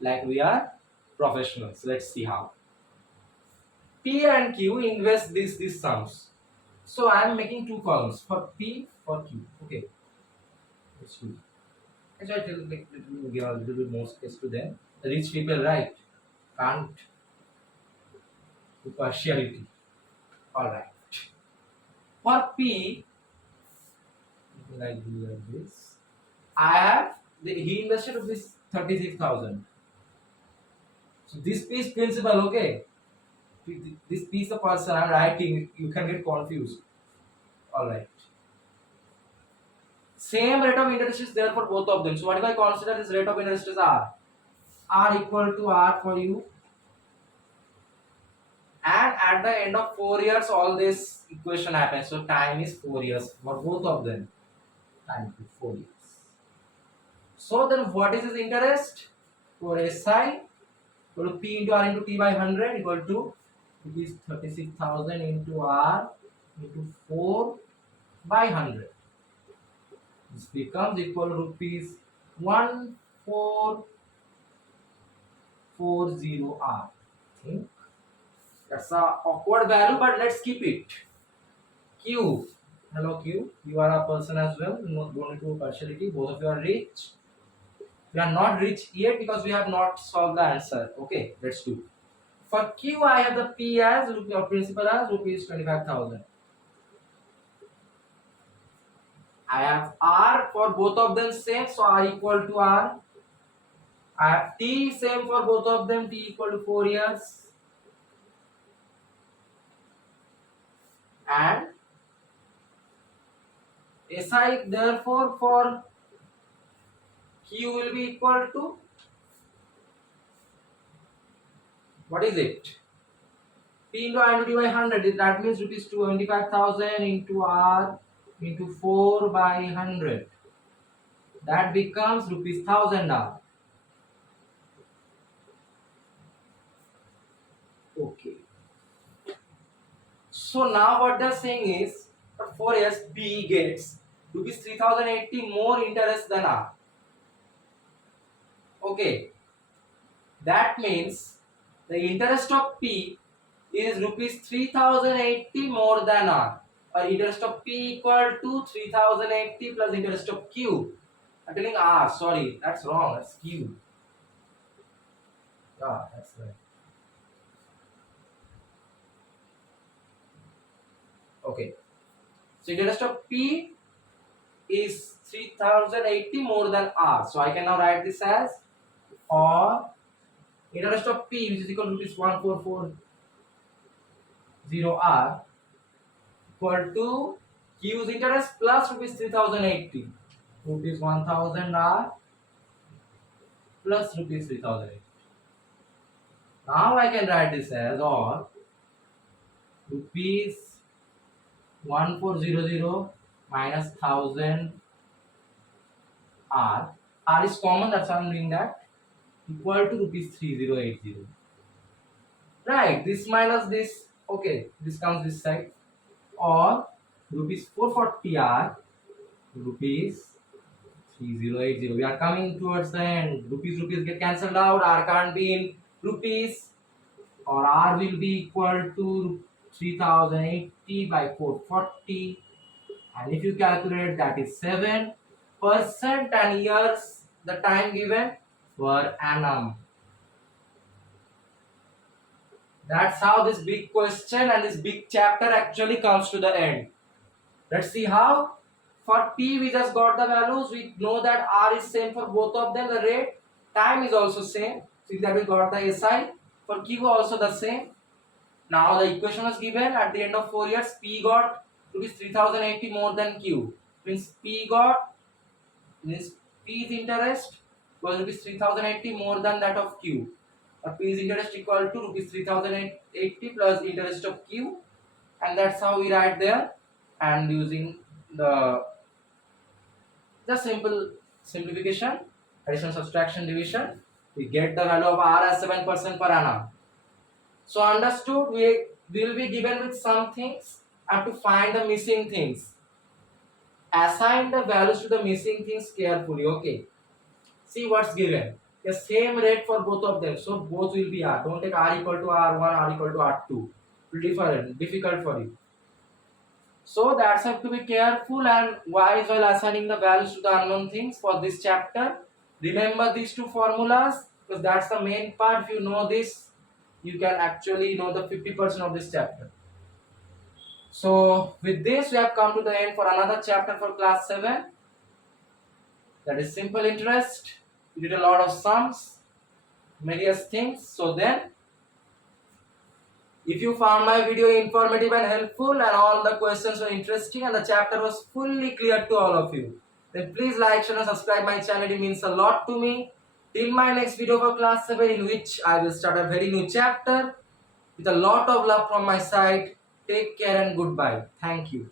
like we are professionals. Let's see how. P and Q invest these sums. So I am making two columns for P for Q. Okay. Let's do. Actually, I will give a little bit more space to them. The rich people, right? Can't do partiality. Alright. For P, like do like this. I have he invested rupees 36,000. So this piece principal, okay. This piece of person I'm writing, you can get confused. Alright. Same rate of interest is there for both of them. So what if I consider this rate of interest as R? R equal to R for you. And at the end of 4 years, all this equation happens. So time is 4 years for both of them. Time is 4 years. So then what is his interest? For SI, equal to P into R into T by 100 equal to rupees 36,000 into R into 4 by 100. This becomes equal to rupees 1440 R. Think that's a awkward value, but let's keep it. Q. Hello Q. You are a person as well. Don't need to partiality. Both of you are rich. We are not rich yet because we have not solved the answer. Okay, let's do. For Q, I have the P as or principal as rupees 25,000. I have R for both of them same, so R equal to R. I have T same for both of them, T equal to 4 years. And SI therefore for Q will be equal to, what is it? P into I into D by 100, that means rupees 25,000 into R into 4 by 100. That becomes rupees 1000 R. Okay. So now what they're saying is, for 4 years, P gets rupees 3080 more interest than R. Okay. That means the interest of P is rupees 3080 more than R. Or interest of P equal to 3080 plus interest of Q. I'm telling R, sorry, that's wrong, that's Q. Yeah, that's right. Okay. So interest of P is 3080 more than R. So I can now write this as, or interest of P, which is equal to rupees 1440 R, equal to Q's interest plus rupees 3080. Rupees 1000 R plus rupees 3080. Now I can write this as, or rupees 1400 minus 1000 R. R is common, that's why I'm doing that. Equal to rupees 3080. Right, this minus this, okay, this comes this side. Or rupees 440 R, rupees 3080. We are coming towards the end. Rupees get cancelled out. R can't be in rupees, or R will be equal to 3080 by 440. And if you calculate, that is 7%, and years the time given per annum. That's how this big question and this big chapter actually comes to the end. Let's see how. For P we just got the values. We know that R is same for both of them. The rate, time is also same. So that we got the SI. For Q also the same. Now the equation was given at the end of 4 years. P got rupees 3080 more than Q. Means P got, means P is interest was rupees 3080 more than that of Q. P is interest equal to rupees 3080 plus interest of Q, and that's how we write there. And using the simple simplification, addition, subtraction, division, we get the value of R as 7% per annum. So understood, we will be given with some things and to find the missing things. Assign the values to the missing things carefully. Okay. See what's given. The same rate for both of them. So both will be R. Don't take R equal to R1, R equal to R2. Difficult for you. So that's have to be careful and wise while assigning the values to the unknown things for this chapter. Remember these two formulas because that's the main part. If you know this, you can actually know the 50% of this chapter. So with this we have come to the end for another chapter for class 7. That is simple interest. We did a lot of sums, various things. So then, if you found my video informative and helpful and all the questions were interesting and the chapter was fully clear to all of you, then please like, share and subscribe my channel. It means a lot to me. Till my next video for class 7, in which I will start a very new chapter with a lot of love from my side. Take care and goodbye. Thank you.